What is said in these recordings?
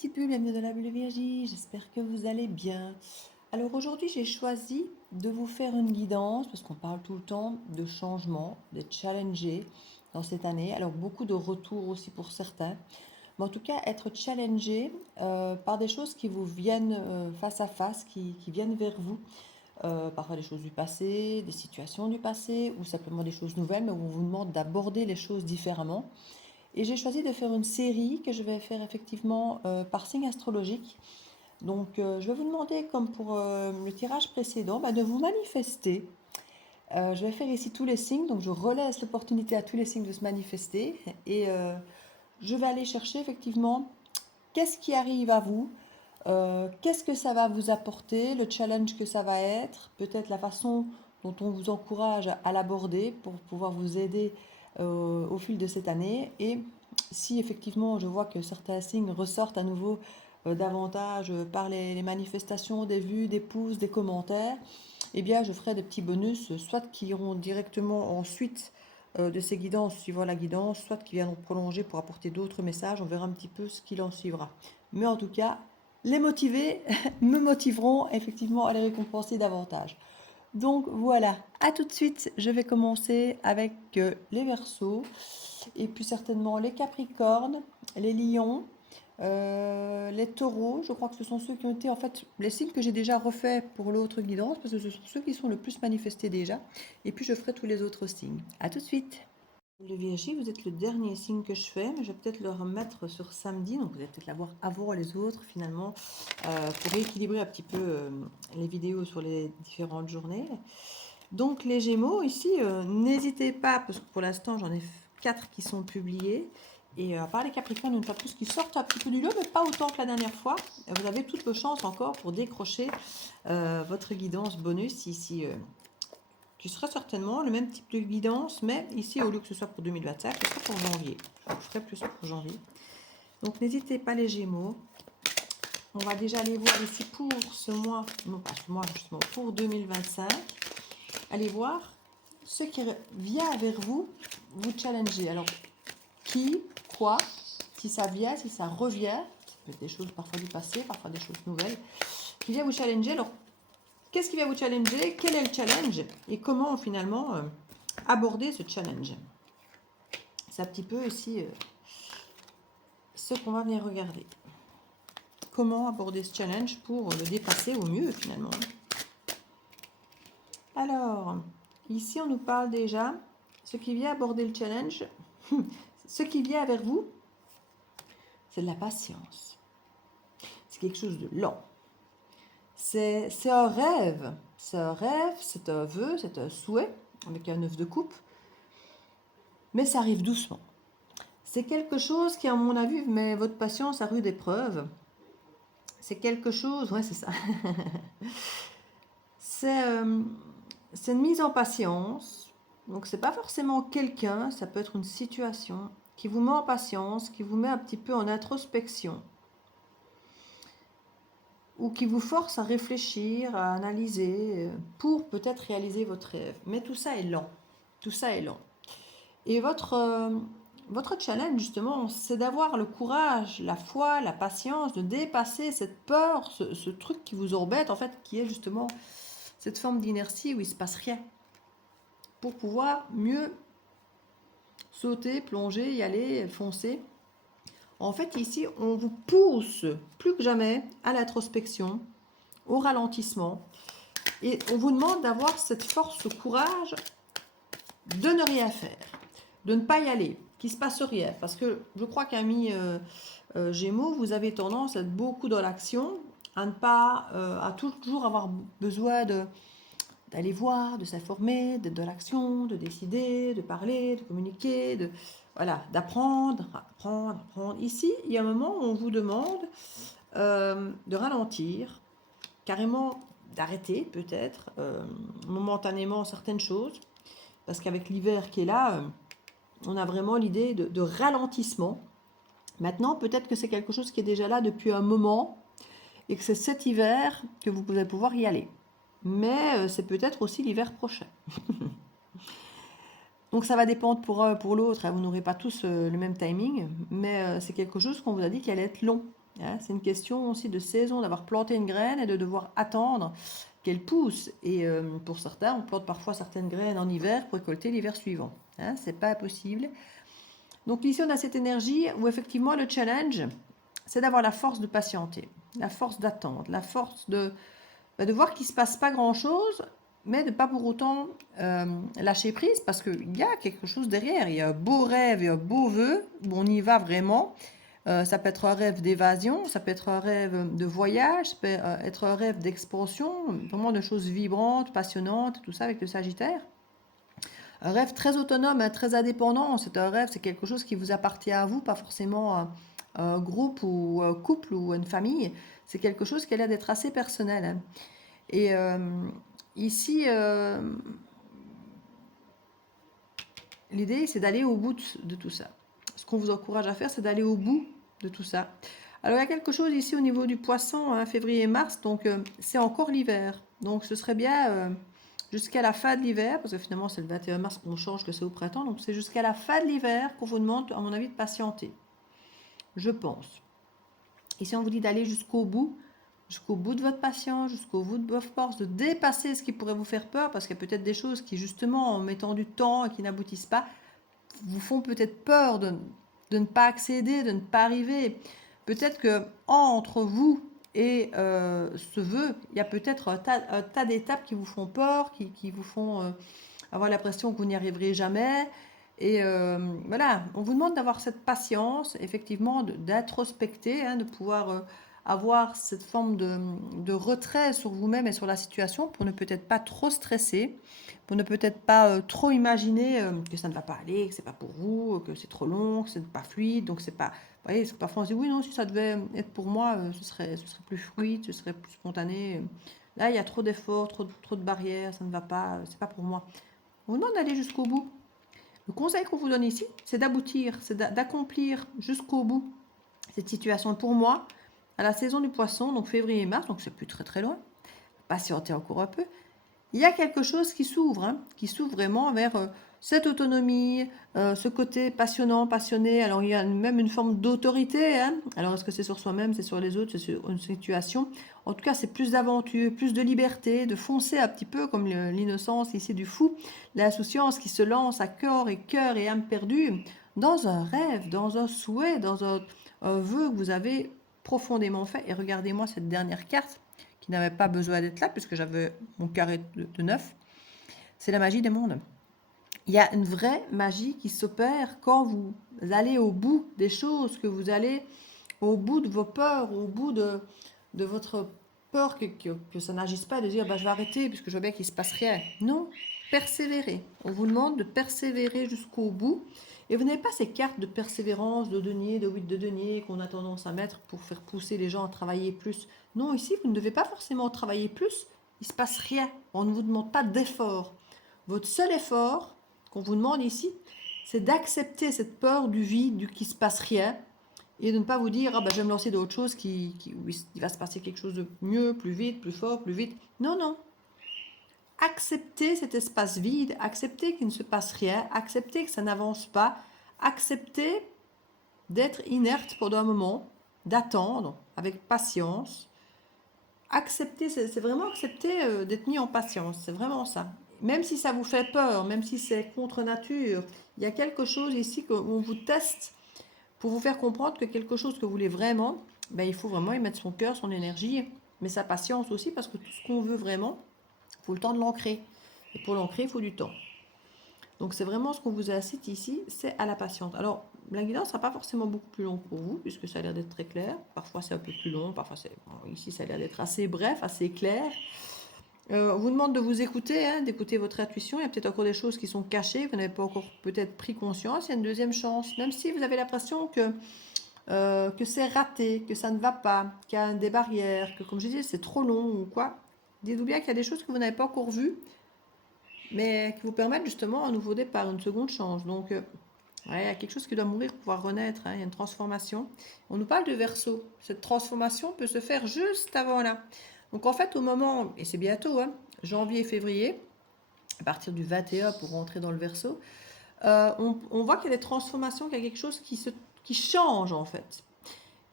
petites bulles, bienvenue dans la bulle Virgie, j'espère que vous allez bien. Alors aujourd'hui j'ai choisi de vous faire une guidance parce qu'on parle tout le temps de changement, de challenger dans cette année. Alors beaucoup de retours aussi pour certains, mais en tout cas être challengé par des choses qui vous viennent face à face, qui viennent vers vous. Parfois des choses du passé, des situations du passé ou simplement des choses nouvelles, mais où on vous demande d'aborder les choses différemment. Et j'ai choisi de faire une série que je vais faire effectivement par signe astrologique. Donc je vais vous demander, comme pour le tirage précédent, de vous manifester. Je vais faire ici tous les signes, donc je relaisse l'opportunité à tous les signes de se manifester. Et je vais aller chercher effectivement qu'est-ce qui arrive à vous, qu'est-ce que ça va vous apporter, le challenge que ça va être, peut-être la façon dont on vous encourage à l'aborder pour pouvoir vous aider au fil de cette année. Et si effectivement je vois que certains signes ressortent à nouveau davantage par les manifestations, des vues, des pouces, des commentaires, eh bien je ferai des petits bonus, soit qui iront directement ensuite de ces guidances suivant la guidance, soit qui viendront prolonger pour apporter d'autres messages. On verra un petit peu ce qu'il en suivra. Mais en tout cas, les motivés me motiveront effectivement à les récompenser davantage. Donc voilà, à tout de suite. Je vais commencer avec les Verseaux et puis certainement les Capricornes, les Lions, les Taureaux. Je crois que ce sont ceux qui ont été en fait les signes que j'ai déjà refaits pour l'autre guidance parce que ce sont ceux qui sont le plus manifestés déjà. Et puis je ferai tous les autres signes. À tout de suite. Le Viergie, vous êtes le dernier signe que je fais, mais je vais peut-être le remettre sur samedi, donc vous allez peut-être l'avoir avant les autres finalement, pour rééquilibrer un petit peu les vidéos sur les différentes journées. Donc les Gémeaux, ici, n'hésitez pas, parce que pour l'instant j'en ai 4 qui sont publiés, et à part les Capricornes, une fois de plus, qui sortent un petit peu du lot, mais pas autant que la dernière fois. Vous avez toutes vos chances encore pour décrocher votre guidance bonus ici qui sera certainement le même type de guidance, mais ici, au lieu que ce soit pour 2025, ce sera pour janvier. Je ferai plus pour janvier. Donc, n'hésitez pas les Gémeaux. On va déjà aller voir ici pour ce mois, non pas ce mois, justement, pour 2025. Allez voir ce qui vient vers vous, vous challenger. Alors, qui, quoi, si ça vient, si ça revient, ça peut être des choses parfois du passé, parfois des choses nouvelles, qui vient vous challenger. Alors, qu'est-ce qui va vous challenger? Quel est le challenge? Et comment finalement aborder ce challenge? C'est un petit peu aussi ce qu'on va venir regarder. Comment aborder ce challenge pour le dépasser au mieux finalement? Alors, ici on nous parle déjà, ce qui vient aborder le challenge, ce qui vient vers vous, c'est de la patience. C'est quelque chose de lent. C'est un rêve. C'est un rêve, c'est un vœu, c'est un souhait, avec un 9 de coupe. Mais ça arrive doucement. C'est quelque chose qui, à mon avis, met votre patience à rude épreuve. C'est quelque chose, ouais, c'est ça. C'est une mise en patience. Donc, c'est pas forcément quelqu'un, ça peut être une situation qui vous met en patience, qui vous met un petit peu en introspection, ou qui vous force à réfléchir, à analyser, pour peut-être réaliser votre rêve. Mais tout ça est lent. Tout ça est lent. Et votre challenge, justement, c'est d'avoir le courage, la foi, la patience, de dépasser cette peur, ce truc qui vous embête, en fait, qui est justement cette forme d'inertie où il ne se passe rien. Pour pouvoir mieux sauter, plonger, y aller, foncer. En fait, ici, on vous pousse plus que jamais à l'introspection, au ralentissement. Et on vous demande d'avoir cette force, ce courage de ne rien faire, de ne pas y aller, qu'il ne se passe rien. Parce que je crois qu'amis Gémeaux, vous avez tendance à être beaucoup dans l'action, à ne pas, à toujours avoir besoin d'aller voir, de s'informer, d'être dans l'action, de décider, de parler, de communiquer, voilà, d'apprendre, apprendre, apprendre. Ici, il y a un moment où on vous demande de ralentir, carrément d'arrêter peut-être momentanément certaines choses, parce qu'avec l'hiver qui est là, on a vraiment l'idée de ralentissement. Maintenant, peut-être que c'est quelque chose qui est déjà là depuis un moment et que c'est cet hiver que vous allez pouvoir y aller. Mais c'est peut-être aussi l'hiver prochain. Donc ça va dépendre pour l'autre, hein. Vous n'aurez pas tous le même timing, mais c'est quelque chose qu'on vous a dit qui allait être long. Hein. C'est une question aussi de saison, d'avoir planté une graine et de devoir attendre qu'elle pousse. Et pour certains, on plante parfois certaines graines en hiver pour récolter l'hiver suivant. Hein. C'est pas possible. Donc ici, on a cette énergie où effectivement le challenge, c'est d'avoir la force de patienter, la force d'attendre, la force de voir qu'il ne se passe pas grand-chose, mais de ne pas pour autant lâcher prise, parce qu'il y a quelque chose derrière. Il y a un beau rêve et un beau vœu, où on y va vraiment. Ça peut être un rêve d'évasion, ça peut être un rêve de voyage, ça peut être un rêve d'expansion, vraiment de choses vibrantes, passionnantes, tout ça avec le Sagittaire. Un rêve très autonome, très indépendant, c'est un rêve, c'est quelque chose qui vous appartient à vous, pas forcément à un groupe ou un couple ou une famille. C'est quelque chose qui a l'air d'être assez personnel. Hein. Et ici, l'idée, c'est d'aller au bout de tout ça. Ce qu'on vous encourage à faire, c'est d'aller au bout de tout ça. Alors, il y a quelque chose ici au niveau du poisson, hein, février et mars, donc c'est encore l'hiver. Donc, ce serait bien jusqu'à la fin de l'hiver, parce que finalement, c'est le 21 mars qu'on change, que c'est au printemps, donc c'est jusqu'à la fin de l'hiver qu'on vous demande, à mon avis, de patienter. Je pense. Ici, on vous dit d'aller jusqu'au bout de votre patience, jusqu'au bout de votre force, de dépasser ce qui pourrait vous faire peur, parce qu'il y a peut-être des choses qui, justement, en mettant du temps et qui n'aboutissent pas, vous font peut-être peur de ne pas accéder, de ne pas arriver. Peut-être que entre vous et ce vœu, il y a peut-être un tas d'étapes qui vous font peur, qui vous font avoir l'impression que vous n'y arriverez jamais. Et voilà, on vous demande d'avoir cette patience, effectivement, d'introspecter, hein, de pouvoir avoir cette forme de retrait sur vous-même et sur la situation pour ne peut-être pas trop stresser, pour ne peut-être pas trop imaginer que ça ne va pas aller, que c'est pas pour vous, que c'est trop long, que c'est pas fluide, donc c'est pas... Vous voyez, parfois on se dit oui, non, si ça devait être pour moi, ce serait plus fluide, ce serait plus spontané. Là, il y a trop d'efforts, trop de barrières, ça ne va pas, c'est pas pour moi. On vous demande d'aller jusqu'au bout. Le conseil qu'on vous donne ici, c'est d'aboutir, c'est d'accomplir jusqu'au bout cette situation. Pour moi, à la saison du poisson, donc février et mars, donc c'est plus très loin, patientez encore un peu, il y a quelque chose qui s'ouvre, hein, qui s'ouvre vraiment vers cette autonomie, ce côté passionnant, passionné. Alors il y a même une forme d'autorité. Hein. Alors est-ce que c'est sur soi-même, c'est sur les autres, c'est sur une situation. En tout cas, c'est plus d'aventure, plus de liberté, de foncer un petit peu comme l'innocence ici du fou, l'insouciance qui se lance à corps et cœur et âme perdue dans un rêve, dans un souhait, dans un vœu que vous avez profondément fait. Et regardez-moi cette dernière carte qui n'avait pas besoin d'être là puisque j'avais mon carré de 9. C'est la magie des mondes. Il y a une vraie magie qui s'opère quand vous allez au bout des choses, que vous allez au bout de vos peurs, au bout de votre peur que ça n'agisse pas, de dire bah, je vais arrêter puisque je vois bien qu'il ne se passe rien. Non, persévérer. On vous demande de persévérer jusqu'au bout. Et vous n'avez pas ces cartes de persévérance, de denier, de 8 de denier qu'on a tendance à mettre pour faire pousser les gens à travailler plus. Non, ici, vous ne devez pas forcément travailler plus. Il ne se passe rien. On ne vous demande pas d'effort. Votre seul effort qu'on vous demande ici, c'est d'accepter cette peur du vide, du qui ne se passe rien, et de ne pas vous dire ah ben, je vais me lancer dans autre chose où il va se passer quelque chose de mieux, plus vite, plus fort, plus vite. Non, non. Accepter cet espace vide, accepter qu'il ne se passe rien, accepter que ça n'avance pas, accepter d'être inerte pendant un moment, d'attendre avec patience. Accepter, c'est vraiment accepter d'être mis en patience, c'est vraiment ça. Même si ça vous fait peur, même si c'est contre nature, il y a quelque chose ici qu'on vous teste pour vous faire comprendre que quelque chose que vous voulez vraiment, ben, il faut vraiment y mettre son cœur, son énergie, mais sa patience aussi, parce que tout ce qu'on veut vraiment, il faut le temps de l'ancrer. Et pour l'ancrer, il faut du temps. Donc c'est vraiment ce qu'on vous incite ici, c'est à la patience. Alors, la guidance ne sera pas forcément beaucoup plus longue pour vous, puisque ça a l'air d'être très clair. Parfois c'est un peu plus long, parfois c'est... Bon, ici ça a l'air d'être assez bref, assez clair. On vous demande de vous écouter, hein, d'écouter votre intuition. Il y a peut-être encore des choses qui sont cachées, vous n'avez pas encore peut-être pris conscience. Il y a une deuxième chance, même si vous avez l'impression que c'est raté, que ça ne va pas, qu'il y a des barrières, que comme je disais, c'est trop long ou quoi. Dites-vous bien qu'il y a des choses que vous n'avez pas encore vues, mais qui vous permettent justement un nouveau départ, une seconde chance. Donc, ouais, il y a quelque chose qui doit mourir pour pouvoir renaître, hein, il y a une transformation. On nous parle de Verseau. Cette transformation peut se faire juste avant là. Donc en fait, au moment, et c'est bientôt, hein, janvier et février, à partir du 21 pour rentrer dans le Verseau, on voit qu'il y a des transformations, qu'il y a quelque chose qui change en fait.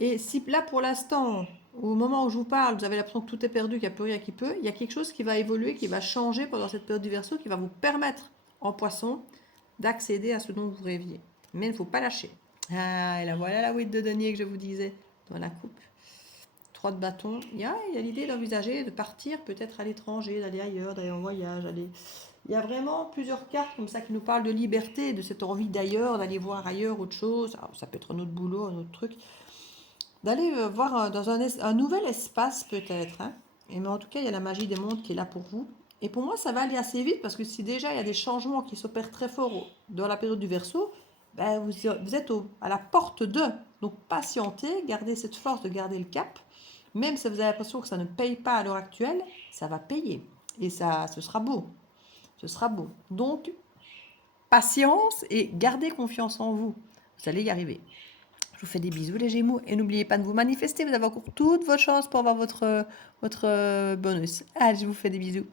Et si là, pour l'instant, au moment où je vous parle, vous avez l'impression que tout est perdu, qu'il n'y a plus rien qui peut, il y a quelque chose qui va évoluer, qui va changer pendant cette période du Verseau, qui va vous permettre, en Poisson, d'accéder à ce dont vous rêviez. Mais il ne faut pas lâcher. Ah, et là voilà la 8 de denier que je vous disais dans la coupe. 3 de bâton. Il y a l'idée d'envisager de partir peut-être à l'étranger, d'aller ailleurs, d'aller en voyage, aller... Il y a vraiment plusieurs cartes comme ça qui nous parlent de liberté, de cette envie d'ailleurs, d'aller voir ailleurs autre chose. Alors, ça peut être un autre boulot, un autre truc. D'aller voir dans un nouvel espace peut-être. Hein. Mais en tout cas, il y a la magie des mondes qui est là pour vous. Et pour moi, ça va aller assez vite parce que si déjà il y a des changements qui s'opèrent très fort dans la période du Verseau, ben vous êtes à la porte de. Donc patientez, gardez cette force de garder le cap. Même si vous avez l'impression que ça ne paye pas à l'heure actuelle, ça va payer. Et ça, ce sera beau. Ce sera beau. Donc, patience et gardez confiance en vous. Vous allez y arriver. Je vous fais des bisous les Gémeaux et n'oubliez pas de vous manifester. Vous avez encore toute votre chance pour avoir votre bonus. Allez, je vous fais des bisous.